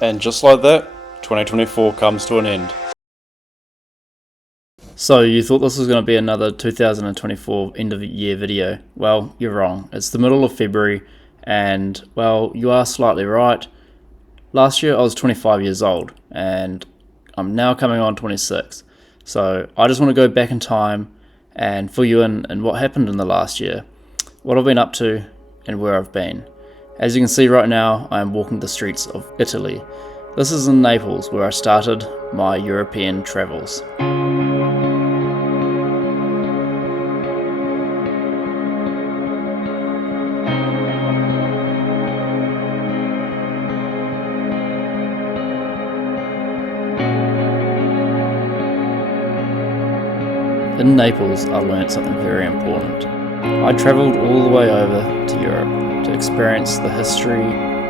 And just like that, 2024 comes to an end. So you thought this was going to be another 2024 end of year video. Well, you're wrong. It's the middle of February and, well, you are slightly right. Last year I was 25 years old and I'm now coming on 26. So I just want to go back in time and fill you in what happened in the last year, what I've been up to and where I've been. As you can see right now, I am walking the streets of Italy. This is in Naples where I started my European travels. In Naples, I learnt something very important. I travelled all the way over to Europe to experience the history,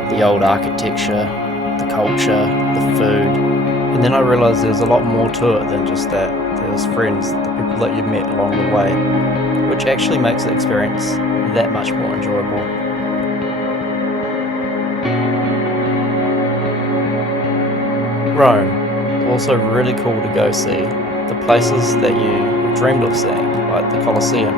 the old architecture, the culture, the food. And then I realised there's a lot more to it than just that. There's friends, the people that you've met along the way, which actually makes the experience that much more enjoyable. Rome, also really cool to go see. The places that you dreamed of seeing, like the Colosseum.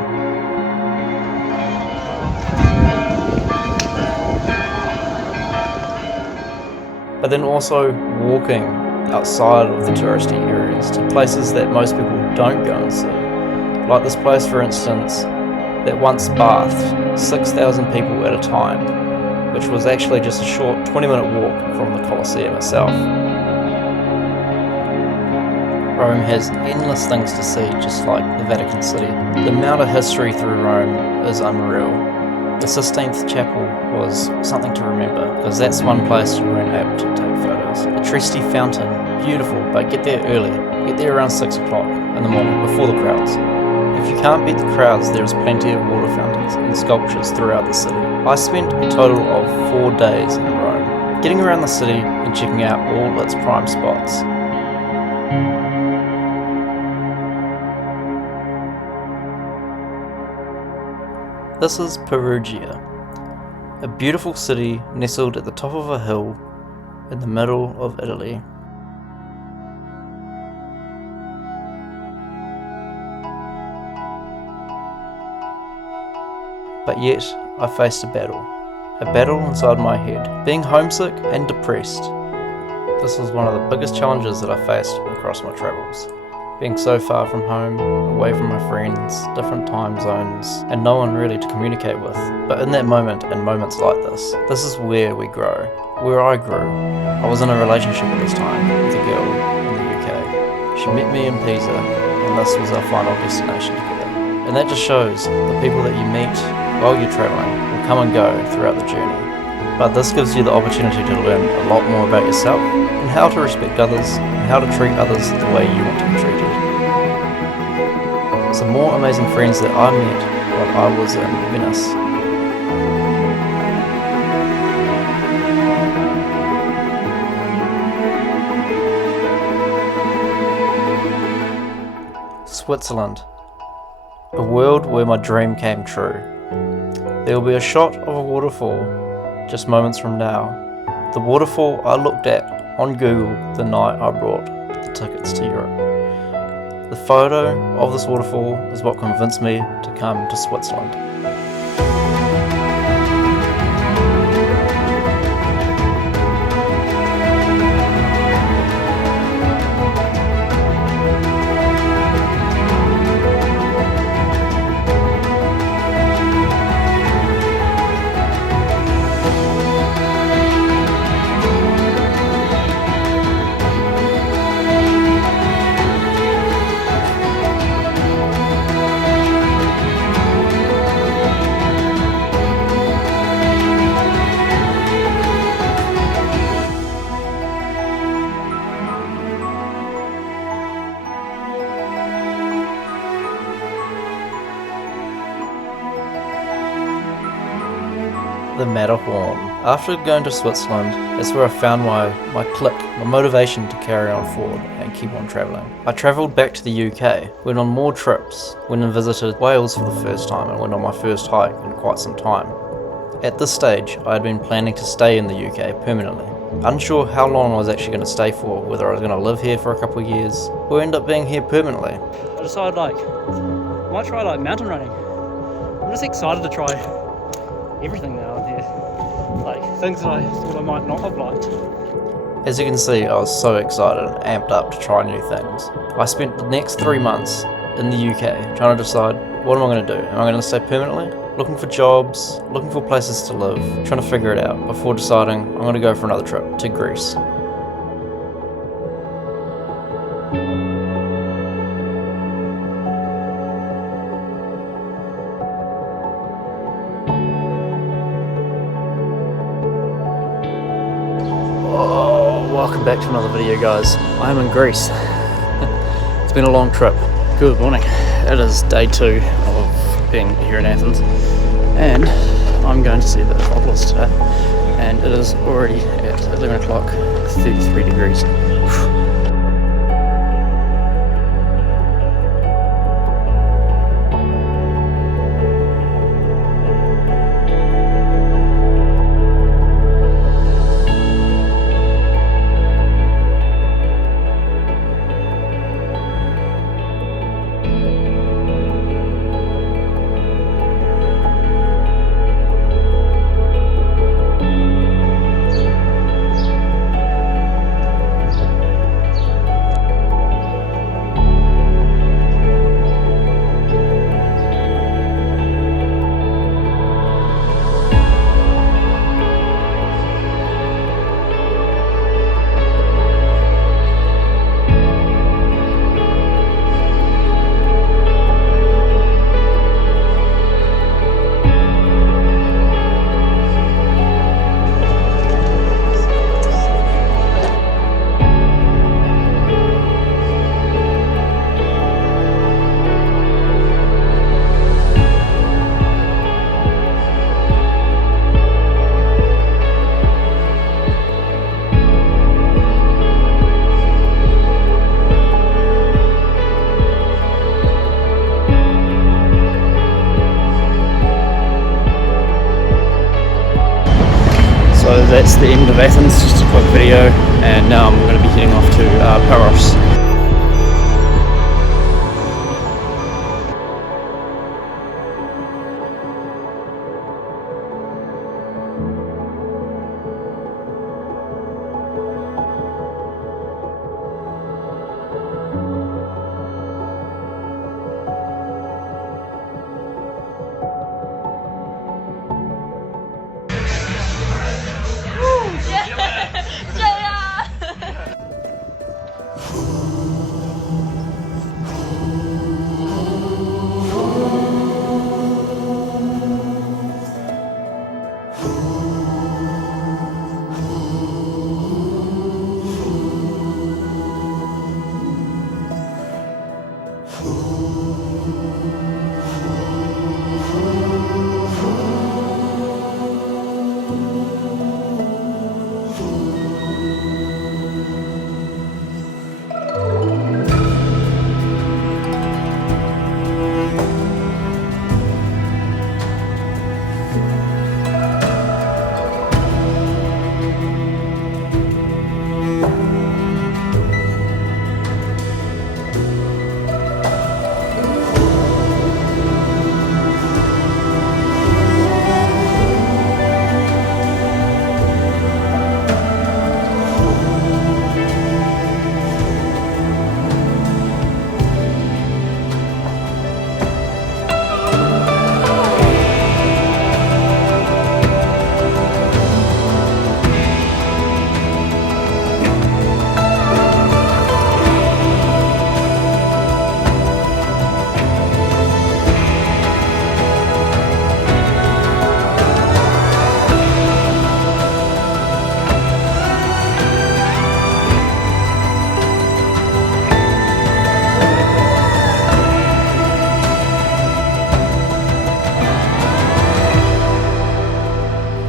But then also walking outside of the touristy areas to places that most people don't go and see. Like this place, for instance, that once bathed 6,000 people at a time, which was actually just a short 20-minute walk from the Colosseum itself. Rome has endless things to see, just like the Vatican City. The amount of history through Rome is unreal. The Sistine Chapel was something to remember, because that's one place you weren't able to take photos. The Trieste Fountain, beautiful, but get there early. Get there around 6 o'clock in the morning, before the crowds. If you can't beat the crowds, there's plenty of water fountains and sculptures throughout the city. I spent a total of 4 days in Rome, getting around the city and checking out all its prime spots. This is Perugia, a beautiful city nestled at the top of a hill in the middle of Italy. But yet, I faced a battle inside my head, being homesick and depressed. This was one of the biggest challenges that I faced across my travels. Being so far from home, away from my friends, different time zones, and no one really to communicate with. But in that moment, and moments like this is where we grow, where I grew. I was in a relationship at this time with a girl in the UK. She met me in Pisa, and this was our final destination together. And that just shows the people that you meet while you're travelling will come and go throughout the journey. But this gives you the opportunity to learn a lot more about yourself and how to respect others and how to treat others the way you want to be treated. Some more amazing friends that I met while I was in Venice. Switzerland, a world where my dream came true. There will be a shot of a waterfall just moments from now. The waterfall I looked at on Google the night I bought the tickets to Europe. The photo of this waterfall is what convinced me to come to Switzerland. The Matterhorn. After going to Switzerland, that's where I found my click, my motivation to carry on forward and keep on travelling. I travelled back to the UK, went on more trips, went and visited Wales for the first time and went on my first hike in quite some time. At this stage, I had been planning to stay in the UK permanently. Unsure how long I was actually going to stay for, whether I was going to live here for a couple of years, or end up being here permanently. I decided I might try mountain running. I'm just excited to try everything now in here. Things that I thought I might not have liked. As you can see, I was so excited and amped up to try new things. I spent the next 3 months in the UK trying to decide, what am I going to do? Am I going to stay permanently? Looking for jobs, looking for places to live, trying to figure it out before deciding I'm going to go for another trip to Greece. Welcome back to another video, guys. I am in Greece. It's been a long trip. Good morning. It is day 2 of being here in Athens, and I'm going to see the Acropolis today, and it is already at 11 o'clock, 33 degrees. So that's the end of Athens, just a quick video, and now I'm going to be heading off to Paros.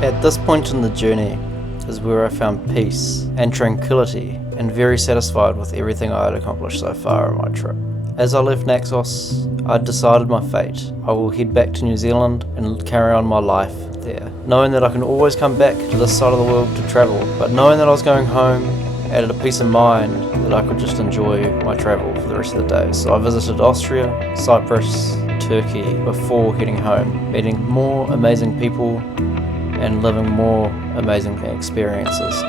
At this point in the journey is where I found peace and tranquility, and very satisfied with everything I had accomplished so far on my trip. As I left Naxos, I'd decided my fate. I will head back to New Zealand and carry on my life there, knowing that I can always come back to this side of the world to travel, but knowing that I was going home added a peace of mind that I could just enjoy my travel for the rest of the day. So I visited Austria, Cyprus, Turkey before heading home, meeting more amazing people and living more amazing experiences.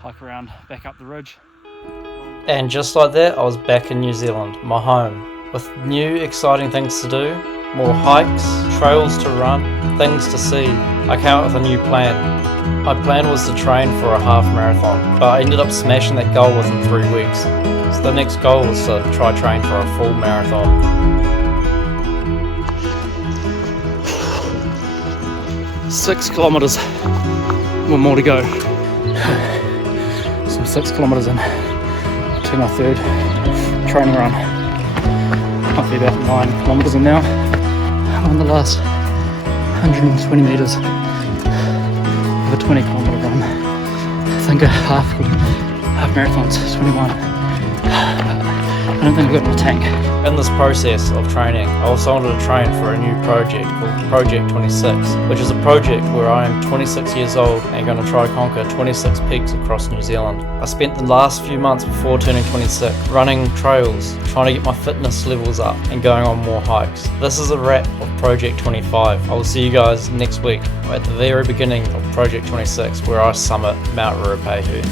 Hike around, back up the ridge. And just like that, I was back in New Zealand, my home, with new exciting things to do, more hikes, trails to run, things to see. I came up with a new plan. My plan was to train for a half marathon, but I ended up smashing that goal within 3 weeks. So the next goal was to try train for a full marathon. 6 kilometres, one more to go. So I'm 6 kilometres in to my third training run. Might be about 9 kilometres in now. I'm on the last 120 metres of a 20 kilometre run. I think a half marathon's 21. I don't think I've got my tank. In this process of training, I also wanted to train for a new project called Project 26, which is a project where I am 26 years old and going to try conquer 26 peaks across New Zealand. I spent the last few months before turning 26 running trails, trying to get my fitness levels up and going on more hikes. This is a wrap of Project 25. I will see you guys next week at the very beginning of Project 26 where I summit Mount Ruapehu.